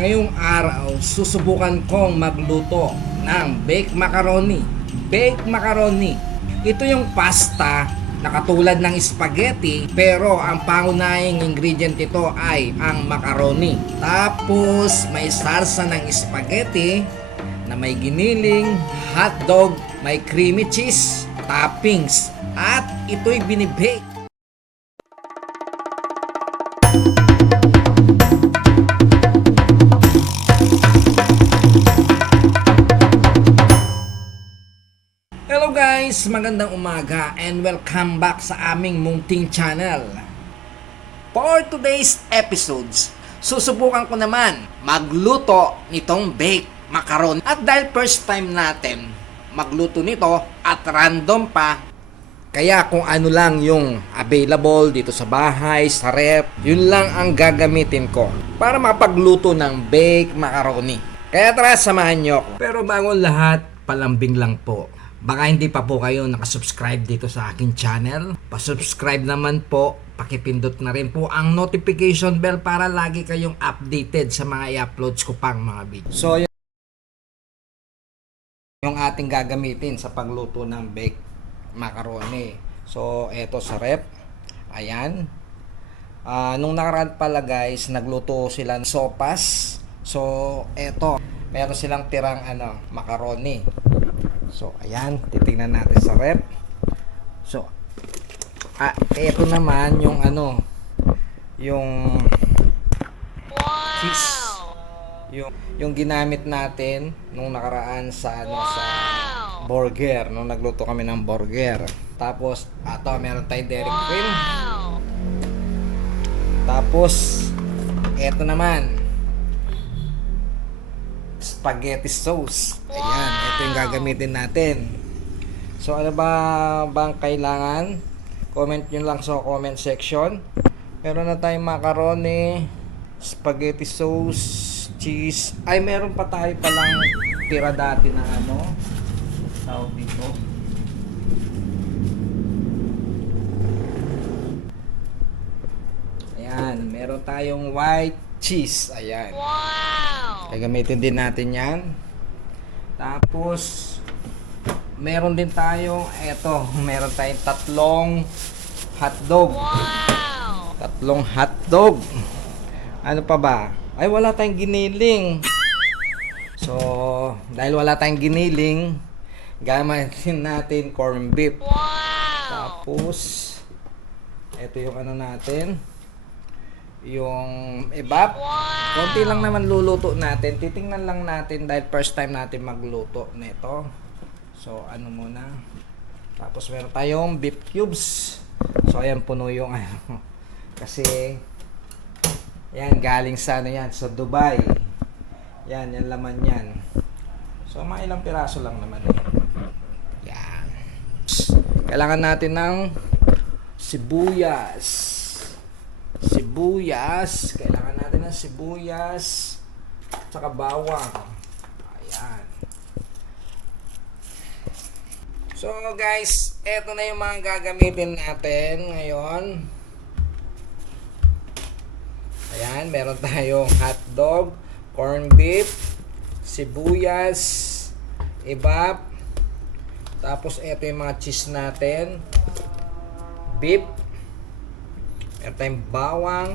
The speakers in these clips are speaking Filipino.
Ngayong araw, susubukan kong magluto ng baked macaroni. Baked macaroni. Ito yung pasta na katulad ng spaghetti pero ang pangunahing ingredient ito ay ang macaroni. Tapos may salsa ng spaghetti na may giniling, hotdog, may creamy cheese, toppings at ito'y binibake. Hello guys! Magandang umaga and welcome back sa aming munting channel. For today's episodes, susubukan ko naman magluto nitong baked macaroni. At dahil first time natin magluto nito at random pa, kaya kung ano lang yung available dito sa bahay, sa ref, yun lang ang gagamitin ko para makapagluto ng baked macaroni. Kaya tara, samahan nyo ako. Pero bago lahat, palambing lang po. Baka hindi pa po kayo nakasubscribe dito sa akin channel. Pasubscribe naman po. Pakipindot na rin po ang notification bell para lagi kayong updated sa mga i-uploads ko pang mga video. So, yung ating gagamitin sa pagluto ng baked macaroni. So, eto sa rep. Ayan. Nung nakaraan pala guys, nagluto sila ng sopas. So, eto. Meron silang tirang macaroni. So, ayan, titingnan natin sa rep. So, ito naman yung yung cheese. Yung ginamit natin nung nakaraan sa sa burger, nung nagluto kami ng burger. Tapos, meron tayong dairy cream. Tapos, ito naman spaghetti sauce. Ayan, ito yung gagamitin natin. So, ano ba bang kailangan? Comment nyo lang sa comment section. Meron na tayong macaroni, spaghetti sauce, cheese. Ay, meron pa tayo palang tira dati na tawag dito. Ayan, meron tayong white cheese. Ayan. Gagamitin din natin yan. Tapos, meron din tayong, meron tayong tatlong hotdog. Tatlong hotdog. Ano pa ba? Ay, wala tayong giniling. So, dahil wala tayong giniling, gamitin natin corned beef. Tapos, ito yung natin. Yung ebap. Konti lang naman luluto natin. Titingnan lang natin dahil first time natin magluto nito. So, muna. Tapos, meron tayong beef cubes. So, ayan, puno yung kasi, yan, galing sa sa Dubai. Yan laman yan. So, mga ilang piraso lang naman. Yan. Kailangan natin ng sibuyas. Kailangan natin ng sibuyas tsaka bawang. Ayan. So guys, eto na yung mga gagamitin natin ngayon. Ayan, meron tayong hotdog, corned beef, sibuyas, ebap. Tapos eto yung mga cheese natin, beef. Meron tayong bawang.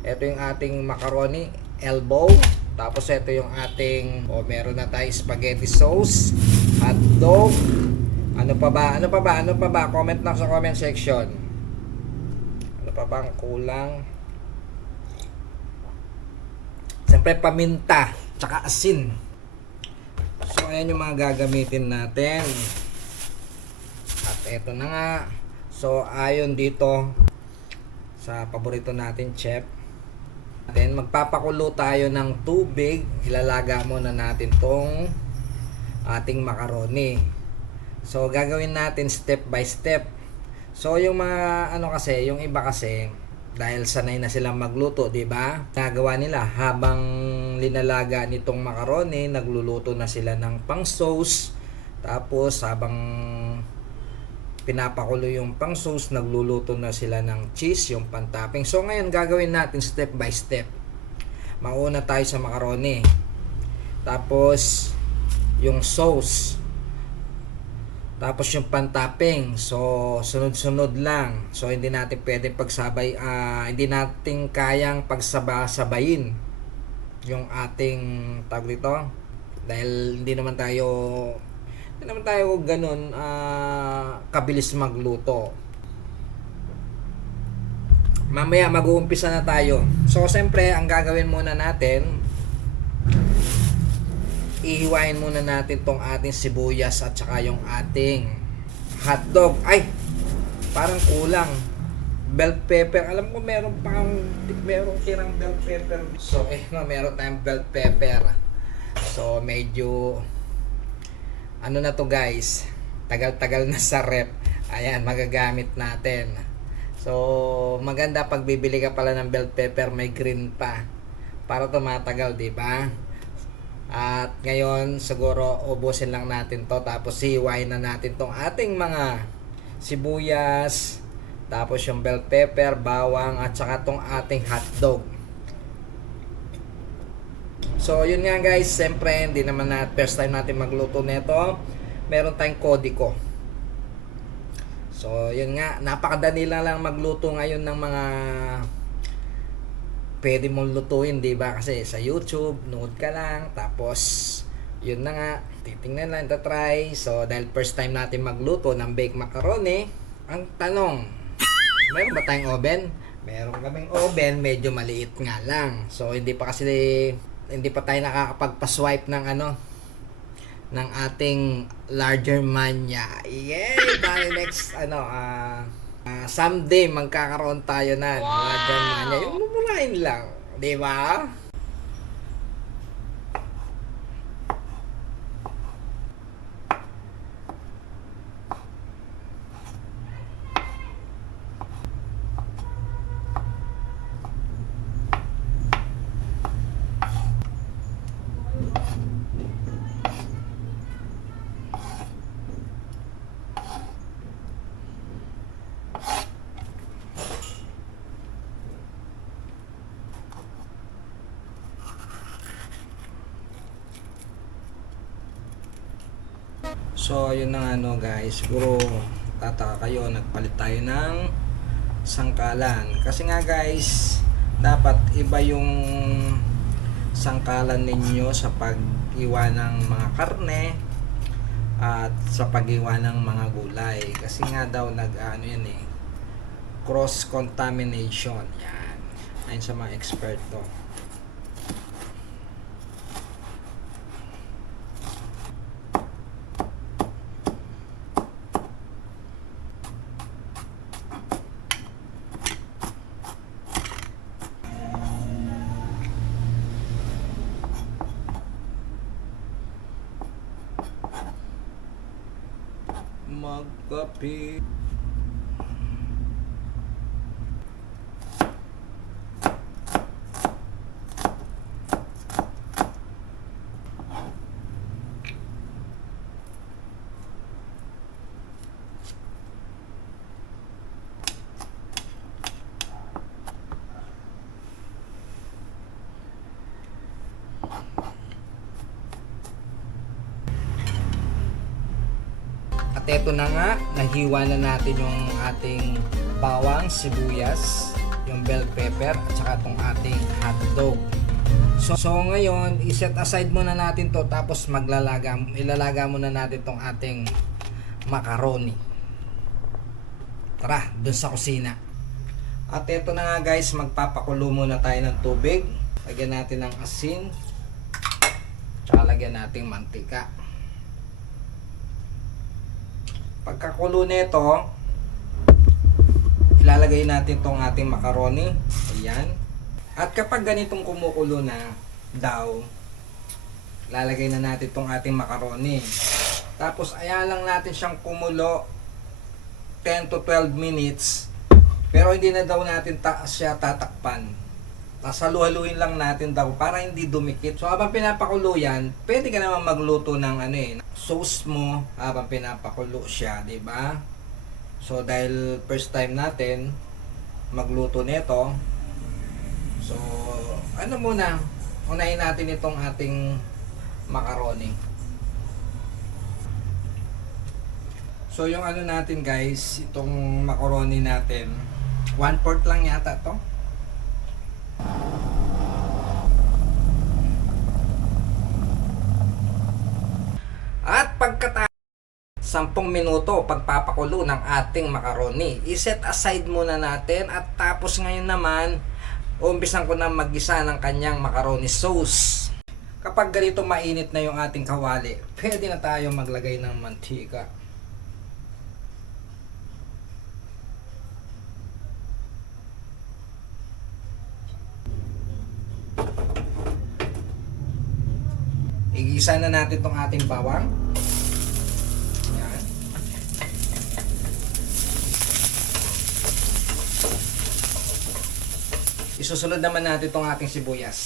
Ito yung ating macaroni, elbow. Tapos ito yung ating, meron na tayong spaghetti sauce, hotdog. Ano pa ba? Comment lang sa comment section. Ano pa bang kulang? Siyempre paminta, tsaka asin. So ayan yung mga gagamitin natin. At ito na nga. So ayon dito sa paborito natin, chef. Then magpapakulo tayo ng tubig. Ilalaga muna natin tong ating macaroni. So gagawin natin step by step. So yung mga yung iba kasi dahil sanay na silang magluto, 'di ba? Nagawa nila habang linalaga nitong macaroni, nagluluto na sila ng pang sauce. Tapos habang pinapakulo yung pang sauce, nagluluto na sila ng cheese, yung pan-topping. So ngayon gagawin natin step by step. Mauna tayo sa macaroni. Tapos yung sauce. Tapos yung pan-topping. So sunod-sunod lang. So hindi natin pwedeng pagsabay, hindi natin kayang pagsaba-sabayin yung ating tawag dito. Dahil hindi naman tayo ganun kabilis magluto. Mamaya mag-uumpisa na tayo. So siyempre ang gagawin muna natin, ihiwain muna natin tong ating sibuyas at saka yung ating hotdog. Ay, parang kulang. Bell pepper. Alam ko meron tirang bell pepper. So meron tayong bell pepper. So medyo ano na to guys, tagal-tagal na sa rep. Ayan, magagamit natin. So maganda pag bibili ka pala ng bell pepper, may green pa para tumatagal, di ba? At ngayon siguro ubusin lang natin to, tapos hiwain na natin tong ating mga sibuyas, tapos yung bell pepper, bawang, at saka tong ating hotdog. So yun nga guys, siyempre hindi naman na first time natin magluto nito. Meron tayong kodiko. So yun nga, napakadali lang magluto ngayon ng mga pwede mong lutuin, di ba? Kasi sa YouTube, nood ka lang, tapos yun na nga, titingnan lang, try. So dahil first time natin magluto ng baked macaroni, ang tanong, meron ba tayong oven? Meron kaming oven, medyo maliit nga lang. So hindi pa tayo nakakapagpa-swipe ng ng ating larger mania. Yay! Bali next someday magkakaroon tayo na larger mania. Yung mumurahin lang, di ba? So yun na guys, siguro tataka kayo, nagpalit tayo ng sangkalan. Kasi nga guys, dapat iba yung sangkalan ninyo sa pag-iwa ng mga karne at sa pag-iwa ng mga gulay. Kasi nga daw yan cross contamination. Yan. Ayon sa mga expert to. Magkape. At eto na nga, nahiwa na natin yung ating bawang, sibuyas, yung bell pepper, at saka itong ating hotdog. So ngayon, iset aside muna natin to, tapos ilalaga muna natin tong ating macaroni. Tara, dun sa kusina. At eto na nga guys, magpapakulo muna tayo ng tubig. Lagyan natin ng asin, tsaka lagyan natin mantika. Pagkakulo nito, ilalagay natin tong ating macaroni. Ayan. At kapag ganitong kumukulo na daw, lalagay na natin tong ating macaroni. Tapos ayan lang natin siyang kumulo 10 to 12 minutes. Pero hindi na daw natin siya tatakpan. Sasaluhaluin lang natin daw para hindi dumikit. So habang pinapakulo yan, pwede ka naman magluto ng sauce mo habang pinapakulo siya, di ba? So dahil first time natin magluto nito, so Ano muna, unahin natin itong ating macaroni. So yung ano natin guys, itong macaroni natin, 1/4 lang yata to. At pagkatapos 10 minuto pagpapakulo ng ating macaroni, iset aside muna natin at tapos ngayon naman umpisan ko na maggisa ng kanyang macaroni sauce. Kapag ganito mainit na yung ating kawali, pwede na tayo maglagay ng mantika. Igisa na natin tong ating bawang. Yan. Isusunod naman natin tong ating sibuyas.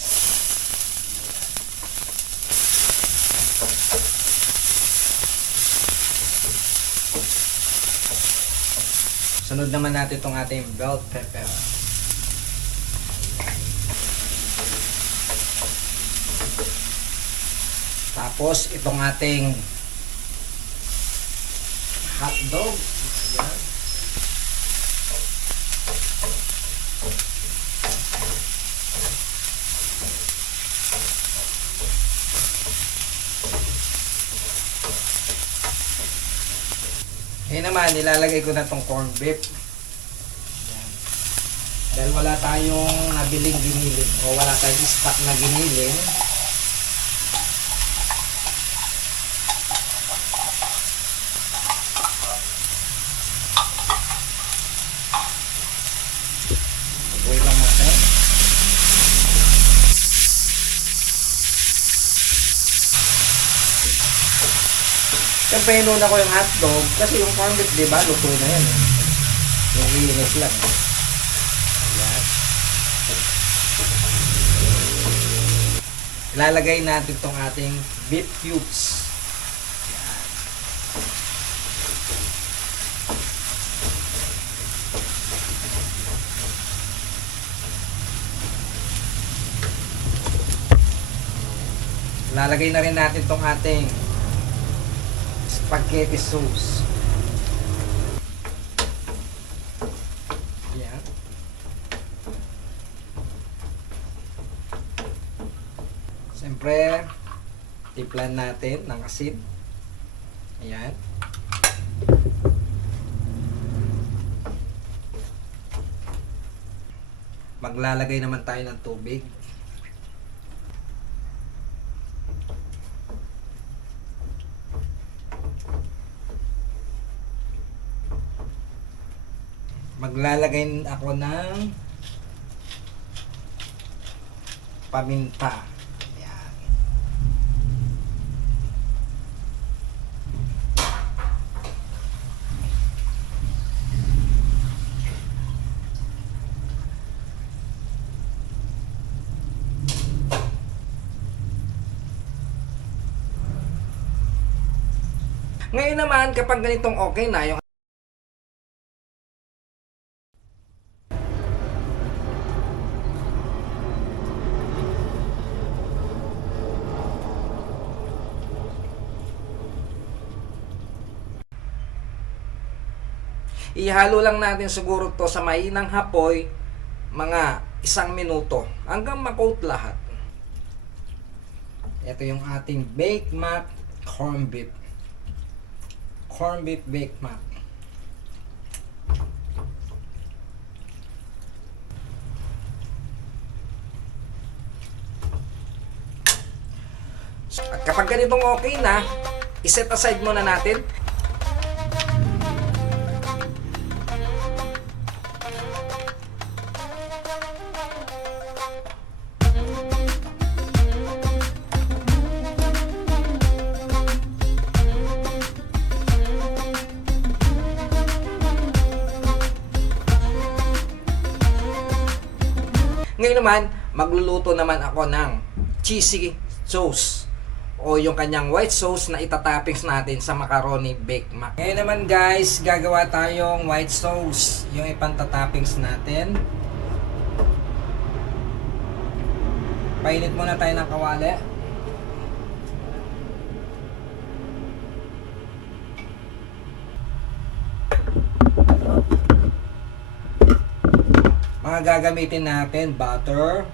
Sunod naman natin itong ating bell pepper. Tapos itong ating hotdog. Ayan. Ngayon naman, nilalagay ko na itong corned beef. Ayan. Dahil wala tayong nabiling ginilin o wala tayong stock na ginilin, tuloy lang natin. Siyempre, inuna ko yung hotdog kasi yung corned beef, diba, luto na yan. Yung iinis lang. Ayan. Ilalagay natin itong ating beef cubes. Ayan. Ilalagay na rin natin itong ating spaghetti sauce. Ayan. Siyempre, tiplan natin ng asin. Ayan. Maglalagay naman tayo ng tubig. Maglalagay ako ng paminta. Ayan. Ngayon naman, kapag ganitong okay na yung ihalo lang natin siguro to sa mainang hapoy mga 1 minuto hanggang ma-coat lahat. Ito yung ating baked mac corned beef. Corned beef baked mac. At kapag ganitong okay na, iset aside muna natin. Ngayon naman, magluluto naman ako ng cheesy sauce o yung kanyang white sauce na itatoppings natin sa macaroni baked mac. Ngayon naman guys, gagawa tayong white sauce, yung ipantatoppings natin. Painit muna tayo ng kawali. Mga gagamitin natin, butter,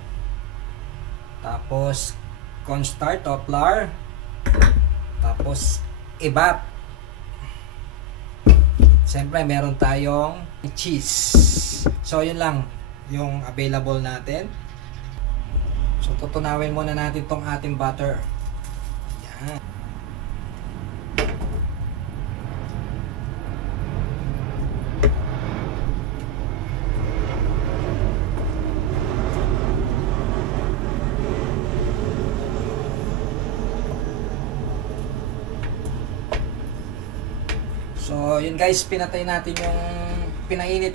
tapos cornstarch o flour, tapos ibap. Siyempre meron tayong cheese. So yun lang yung available natin. So tutunawin muna natin tong ating butter. Yan. So, yun guys, pinainit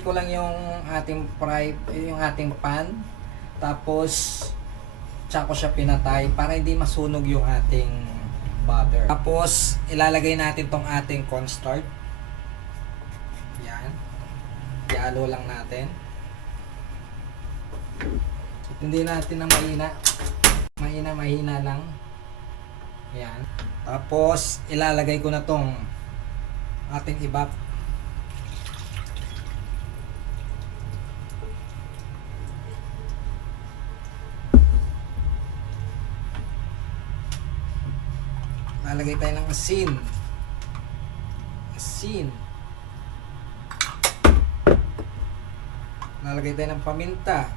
ko lang yung ating yung ating pan. Tapos, tsaka ko siya pinatay para hindi masunog yung ating butter. Tapos, ilalagay natin tong ating cornstarch. Yan. Ihalo lang natin. Hindi natin na mahina. Mahina lang. Yan. Tapos, ilalagay ko na tong ating ibap. Lalagay tayo ng asin. Lalagay tayo ng paminta.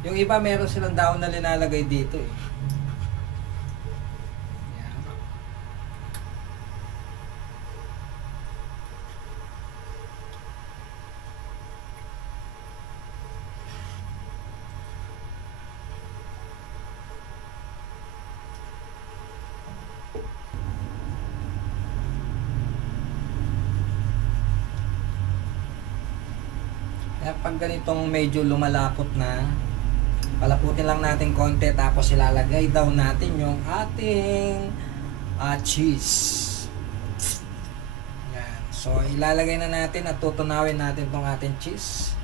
Yung iba meron silang dahon na linalagay dito eh. Pag ganitong medyo lumalapot na, palaputin lang natin konti, tapos ilalagay daw natin yung ating cheese. Yan. So ilalagay na natin at tutunawin natin tong ating cheese.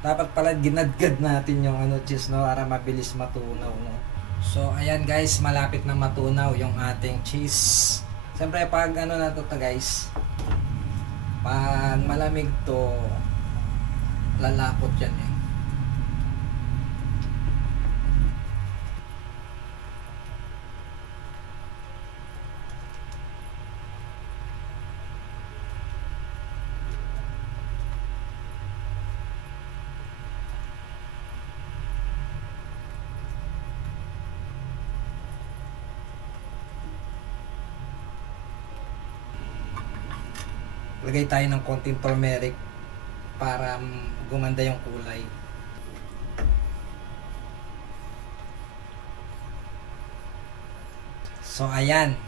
Dapat pala ginadgad natin yung cheese, no, para mabilis matunaw, no. So, ayan guys, malapit na matunaw yung ating cheese. Siyempre, pag na to guys, pag malamig to, lalapot yan eh. Lagay tayo ng konting turmeric para gumanda yung kulay. So ayan,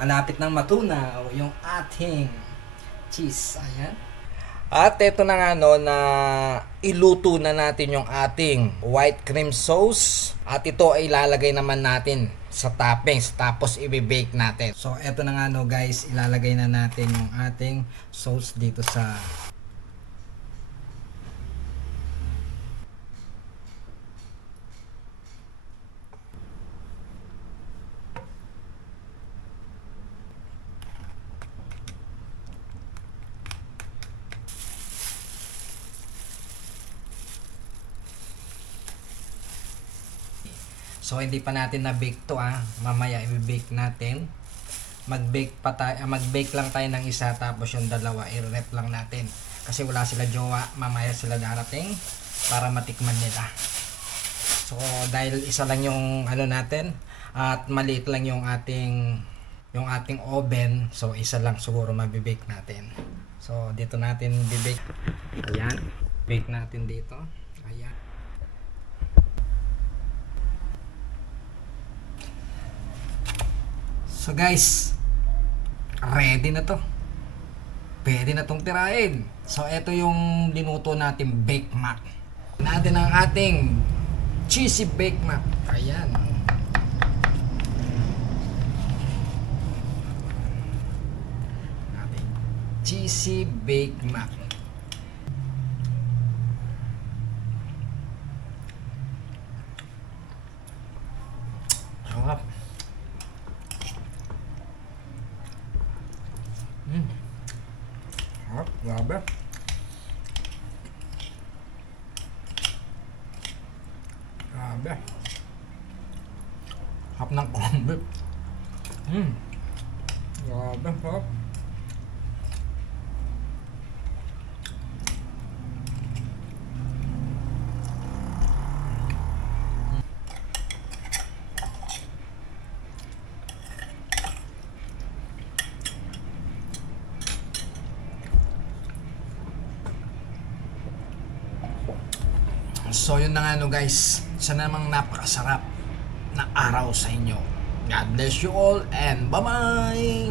malapit nang matunaw yung ating cheese. Ayan. At ito na nga na iluto na natin yung ating white cream sauce. At ito ay ilalagay naman natin sa toppings, tapos i-bake natin. So ito na nga guys, ilalagay na natin yung ating sauce dito sa So hindi pa natin na-bake to mamaya i-bake natin. Mag-bake lang tayo ng isa, tapos yung dalawa i-rep lang natin. Kasi wala sila jowa, mamaya sila darating para matikman nila. So dahil isa lang yung natin at maliit lang yung ating oven, so isa lang siguro mabibake natin. So dito natin bibake. Ayan, bake natin dito. Ayan. So guys, ready na to. Pwede na tong tirahin. So ito yung linuto natin Bake Mac. Natin ang ating cheesy Bake Mac. Ayan. cheesy Big Mac. Sarap. Sarap, grabe. Grabe. Sarap ng corned beef. Grabe, sarap. So yun na nga no guys, sana namang napakasarap na araw sa inyo. God bless you all and bye-bye!